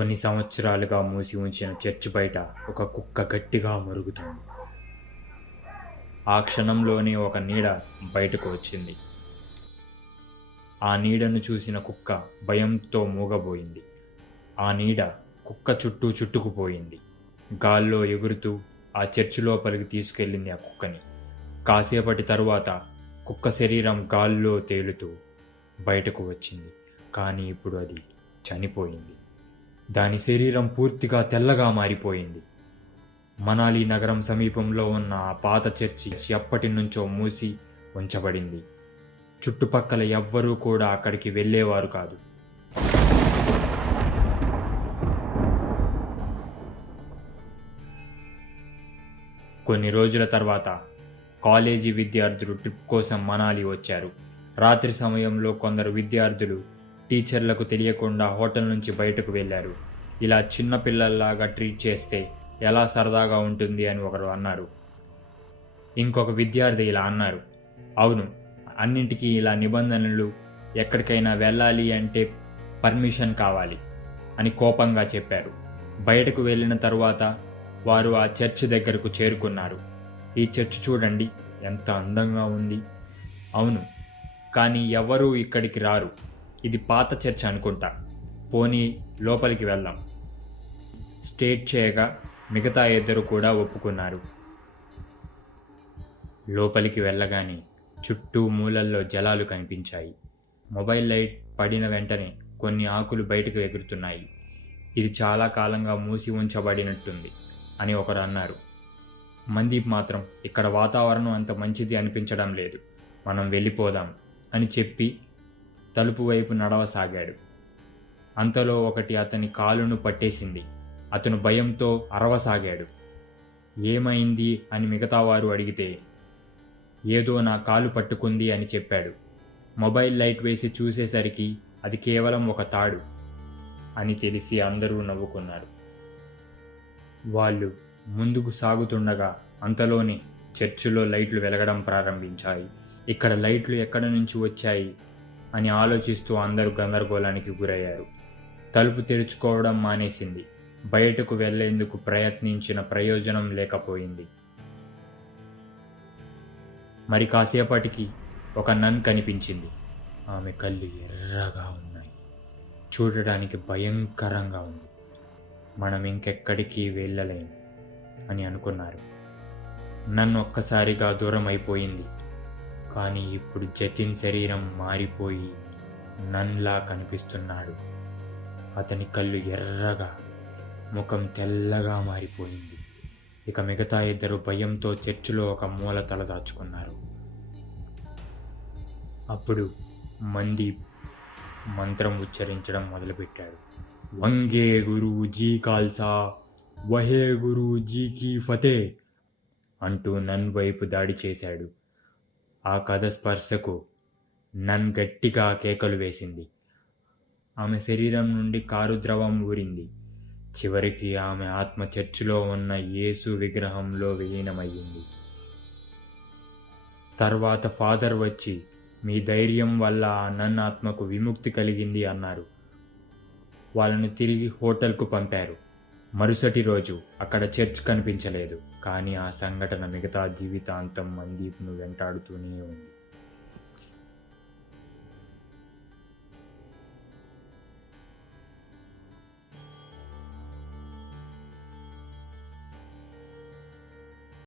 కొన్ని సంవత్సరాలుగా మూసి ఉంచిన చర్చ్ బయట ఒక కుక్క గట్టిగా మరుగుతోంది. ఆ క్షణంలోనే ఒక నీడ బయటకు వచ్చింది. ఆ నీడను చూసిన కుక్క భయంతో మూగబోయింది. ఆ నీడ కుక్క చుట్టూ చుట్టుకుపోయింది. గాల్లో ఎగురుతూ ఆ చర్చి లోపలికి తీసుకెళ్ళింది ఆ కుక్కని. కాసేపటి తరువాత కుక్క శరీరం గాల్లో తేలుతూ బయటకు వచ్చింది. కానీ ఇప్పుడు అది చనిపోయింది. దాని శరీరం పూర్తిగా తెల్లగా మారిపోయింది. మనాలి నగరం సమీపంలో ఉన్న ఆ పాత చర్చి ఎప్పటి నుంచో మూసి ఉంచబడింది. చుట్టుపక్కల ఎవ్వరూ కూడా అక్కడికి వెళ్ళేవారు కాదు. కొన్ని రోజుల తర్వాత కాలేజీ విద్యార్థులు ట్రిప్ కోసం మనాలి వచ్చారు. రాత్రి సమయంలో కొందరు విద్యార్థులు టీచర్లకు తెలియకుండా హోటల్ నుంచి బయటకు వెళ్ళారు. ఇలా చిన్న పిల్లల్లాగా ట్రీట్ చేస్తే ఎలా సరదాగా ఉంటుంది అని ఒకరు అన్నారు. ఇంకొక విద్యార్థి ఇలా అన్నారు, అవును, అన్నింటికీ ఇలా నిబంధనలు, ఎక్కడికైనా వెళ్ళాలి అంటే పర్మిషన్ కావాలి అని కోపంగా చెప్పారు. బయటకు వెళ్ళిన తరువాత వారు ఆ చర్చ్ దగ్గరకు చేరుకున్నారు. ఈ చర్చ్ చూడండి, ఎంత అందంగా ఉంది. అవును, కానీ ఎవరూ ఇక్కడికి రారు. ఇది పాత చర్చ్ అనుకుంటా. పోనీ లోపలికి వెళ్దాం. స్టేట్ చేయగా మిగతా ఇద్దరు కూడా ఒప్పుకున్నారు. లోపలికి వెళ్ళగానే చుట్టూ మూలల్లో జలాలు కనిపించాయి. మొబైల్ లైట్ పడిన వెంటనే కొన్ని ఆకులు బయటకు ఎగురుతున్నాయి. ఇది చాలా కాలంగా మూసి ఉంచబడినట్టుంది అని ఒకరు అన్నారు. మందీప్ మాత్రం ఇక్కడ వాతావరణం అంత మంచిది అనిపించడం లేదు, మనం వెళ్ళిపోదాం అని చెప్పి తలుపు వైపు నడవసాగాడు. అంతలో ఒకటి అతని కాలును పట్టేసింది. అతను భయంతో అరవసాగాడు. ఏమైంది అని మిగతా వారు అడిగితే, ఏదో నా కాలు పట్టుకుంది అని చెప్పాడు. మొబైల్ లైట్ వేసి చూసేసరికి అది కేవలం ఒక తాడు అని తెలిసి అందరూ నవ్వుకున్నారు. వాళ్ళు ముందుకు సాగుతుండగా అంతలోనే చర్చిలో లైట్లు వెలగడం ప్రారంభించాయి. ఇక్కడ లైట్లు ఎక్కడి నుంచి వచ్చాయి అని ఆలోచిస్తూ అందరూ గందరగోళానికి గురయ్యారు. తలుపు తెరుచుకోవడం మానేసింది. బయటకు వెళ్లేందుకు ప్రయత్నించిన ప్రయోజనం లేకపోయింది. మరి కాసేపటికి ఒక నన్ కనిపించింది. ఆమె కళ్ళు ఎర్రగా ఉన్నాయి. చూడడానికి భయంకరంగా ఉంది. మనం ఇంకెక్కడికి వెళ్ళలేము అని అనుకున్నారు. నన్ను ఒక్కసారిగా దూరం అయిపోయింది. కానీ ఇప్పుడు జతిన్ శరీరం మారిపోయి నన్లా కనిపిస్తున్నాడు. అతని కళ్ళు ఎర్రగా, ముఖం తెల్లగా మారిపోయింది. ఇక మిగతా ఇద్దరు భయంతో చర్చిలో ఒక మూల తలదాచుకున్నారు. అప్పుడు మందీప్ మంత్రం ఉచ్చరించడం మొదలుపెట్టాడు. వంగే గురు జీ కాల్సా, వహే గురు జీకి ఫతే అంటూ నన్ వైపు దాడి చేశాడు. ఆ కథ స్పర్శకు నన్ గట్టిగా కేకలు వేసింది. ఆమె శరీరం నుండి కారు ద్రవం ఊరింది. చివరికి ఆమె ఆత్మ చర్చిలో ఉన్న యేసు విగ్రహంలో విలీనమయ్యింది. తర్వాత ఫాదర్ వచ్చి, మీ ధైర్యం వల్ల ఆ నన్ ఆత్మకు విముక్తి కలిగింది అన్నారు. వాళ్ళను తిరిగి హోటల్కు పంపారు. మరుసటి రోజు అక్కడ చర్చ్ కనిపించలేదు. కానీ ఆ సంఘటన మిగతా జీవితాంతం మందీప్ను వెంటాడుతూనే ఉంది.